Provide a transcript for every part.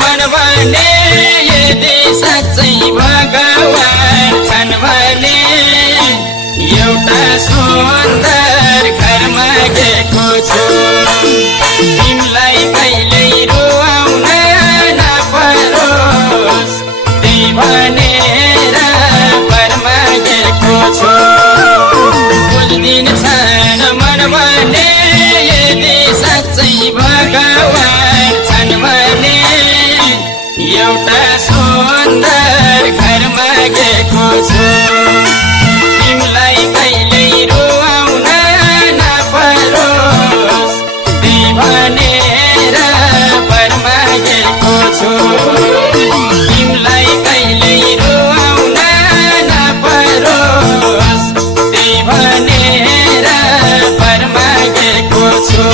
मन भने यदि साँच्चै भगवान छन् भने एउटा सुन्दर घर मागेको छु तिमीलाई कहिल्यै रुवाउन नपरोस् त्यही भनेर वर मागेको छु बुझ्दिन्छन् मन भने यदि साँच्चै भगवान छन् भने एउटा सुन्दर घर मागेको छु तिमीलाई कहिल्यै रुवाउन नपरोस् त्यही भनेर वर मागेको छु तिमीलाई कहिल्यै रुवाउन नपरोस् त्यही भनेर वर मागेको छु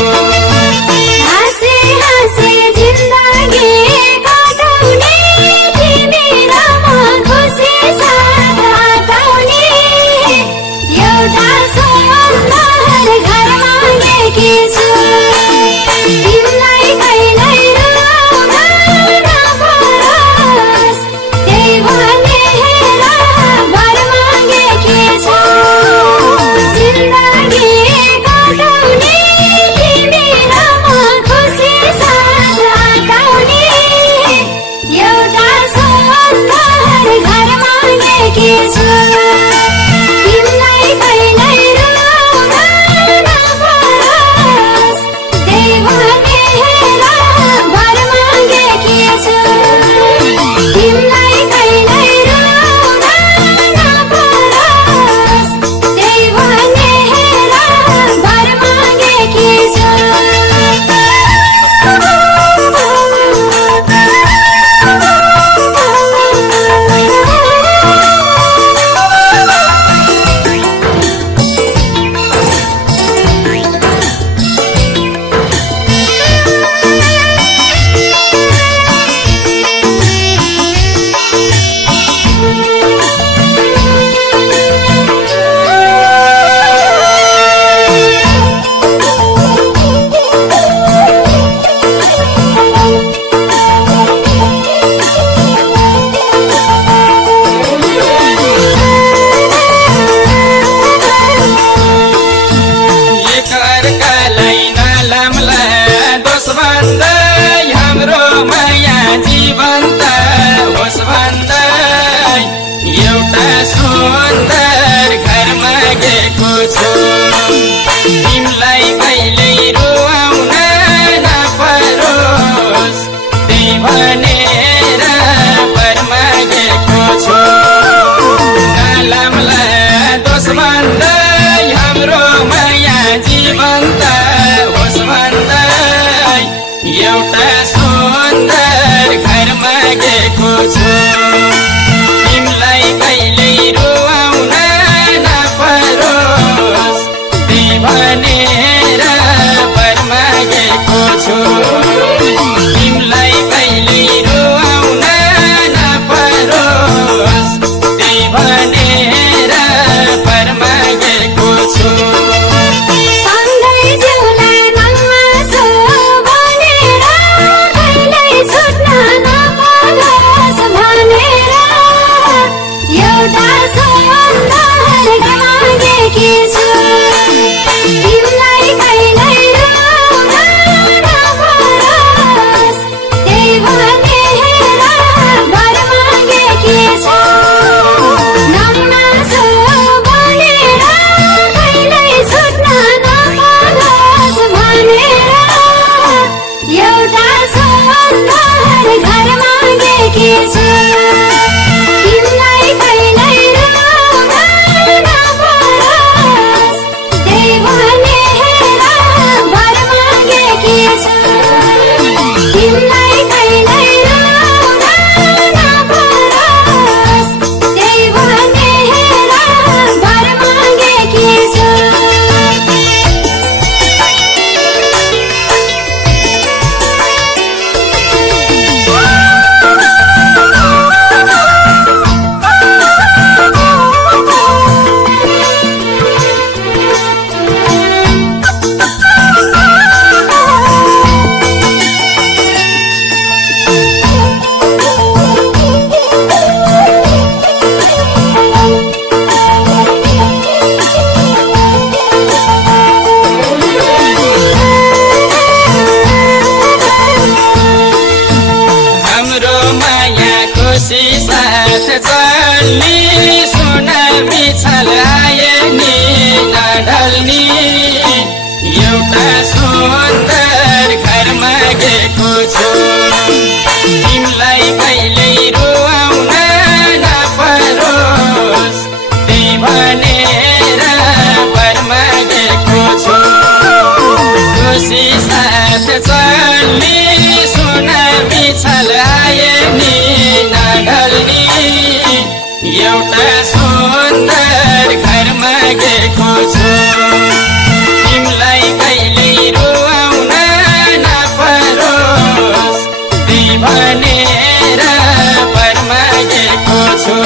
सुन्दर घर मागेको छु तिमीलाई कहिल्यै रुवाउन नपरोस् त्यही भनेर वर मागेको छु नलाम्ला दोष भन्दै हाम्रो माया जीवन्त होस् भन्दै एउटा सुन्दर घर मागेको छु तिमीलाई कहिल्यै रुवाउन नपरोस् त्यही भनेर वर मागेको छु तिमीलाई कहिल्यै रुवाउन नपरोस् त्यही भनेर वर मागेको छु छुट्न नपरोस् भने खुसी साथ चल्ने सुनामी छलाए नि नढल्ने एउटा सुन्दर घर मागेको छु तिमीलाई कहिल्यै रुवाउन नपरोस् त्यही भनेर वर मागेको छु खुसी साथ चल्ने सुनामी छलाए नि नढल्ने एउटा सुन्दर घर मागेको छु तिमीलाई कहिल्यै रुवाउन नपरोस् त्यही भनेर वर मागेको छु